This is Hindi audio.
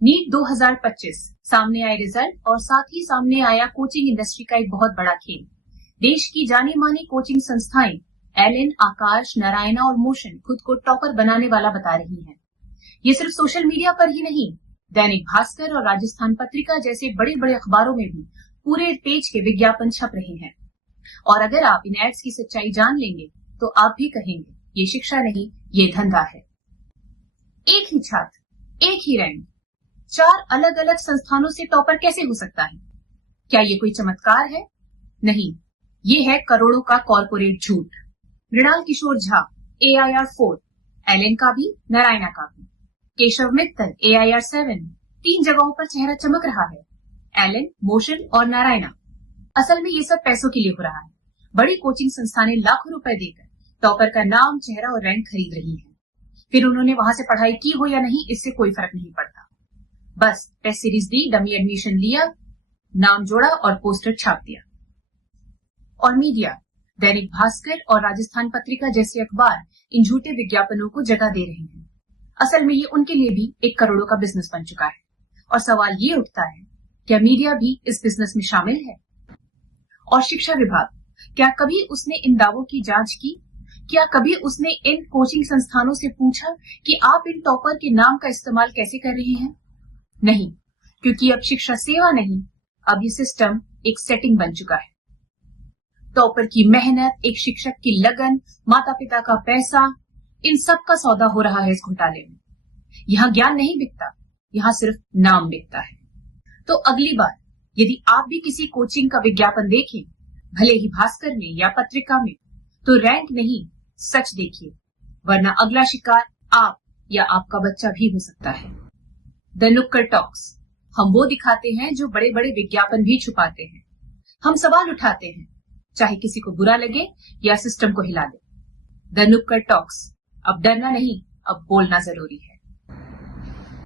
नीट 2025 सामने आए रिजल्ट और साथ ही सामने आया कोचिंग इंडस्ट्री का एक बहुत बड़ा खेल। देश की जानी मानी कोचिंग संस्थाएं एलन, आकाश, नारायणा और मोशन खुद को टॉपर बनाने वाला बता रही हैं। ये सिर्फ सोशल मीडिया पर ही नहीं, दैनिक भास्कर और राजस्थान पत्रिका जैसे बड़े बड़े अखबारों में भी पूरे पेज के विज्ञापन छप रहे हैं। और अगर आप इन एड्स की सच्चाई जान लेंगे तो आप भी कहेंगे ये शिक्षा नहीं, ये धंधा है। एक ही छात्र, एक ही रैंक, 4 अलग अलग संस्थानों से टॉपर कैसे हो सकता है? क्या ये कोई चमत्कार है? नहीं, ये है करोड़ों का कॉर्पोरेट झूठ। मृणाल किशोर झा AIR 4, एलन का भी, नारायणा का भी। केशव मित्तल AIR 7, 3 जगहों पर चेहरा चमक रहा है, एलन, मोशन और नारायणा। असल में ये सब पैसों के लिए हो रहा है। बड़ी कोचिंग संस्थानें लाखों रुपए देकर टॉपर का नाम, चेहरा और रैंक खरीद रही है। फिर उन्होंने वहां से पढ़ाई की हो या नहीं, इससे कोई फर्क नहीं पड़ता। बस टेस्ट सीरीज दी, डमी एडमिशन लिया, नाम जोड़ा और पोस्टर छाप दिया। और मीडिया, दैनिक भास्कर और राजस्थान पत्रिका जैसे अखबार इन झूठे विज्ञापनों को जगह दे रहे हैं। असल में ये उनके लिए भी एक करोड़ों का बिजनेस बन चुका है। और सवाल ये उठता है, क्या मीडिया भी इस बिजनेस में शामिल है? और शिक्षा विभाग, क्या कभी उसने इन दावों की जांच की? क्या कभी उसने इन कोचिंग संस्थानों से पूछा कि आप इन टॉपर के नाम का इस्तेमाल कैसे कर रहे हैं? नहीं, क्योंकि अब शिक्षा सेवा नहीं, अब ये सिस्टम एक सेटिंग बन चुका है। टॉपर की मेहनत, एक शिक्षक की लगन, माता पिता का पैसा, इन सब का सौदा हो रहा है इस घोटाले में। यहाँ ज्ञान नहीं बिकता, यहाँ सिर्फ नाम बिकता है। तो अगली बार यदि आप भी किसी कोचिंग का विज्ञापन देखें, भले ही भास्कर में या पत्रिका में, तो रैंक नहीं, सच देखिए, वरना अगला शिकार आप या आपका बच्चा भी हो सकता है। द नुक्कड़ टॉक्स, हम वो दिखाते हैं जो बड़े बड़े विज्ञापन भी छुपाते हैं। हम सवाल उठाते हैं, चाहे किसी को बुरा लगे या सिस्टम को हिला दे। द नुक्कड़ टॉक्स, अब डरना नहीं, अब बोलना जरूरी है।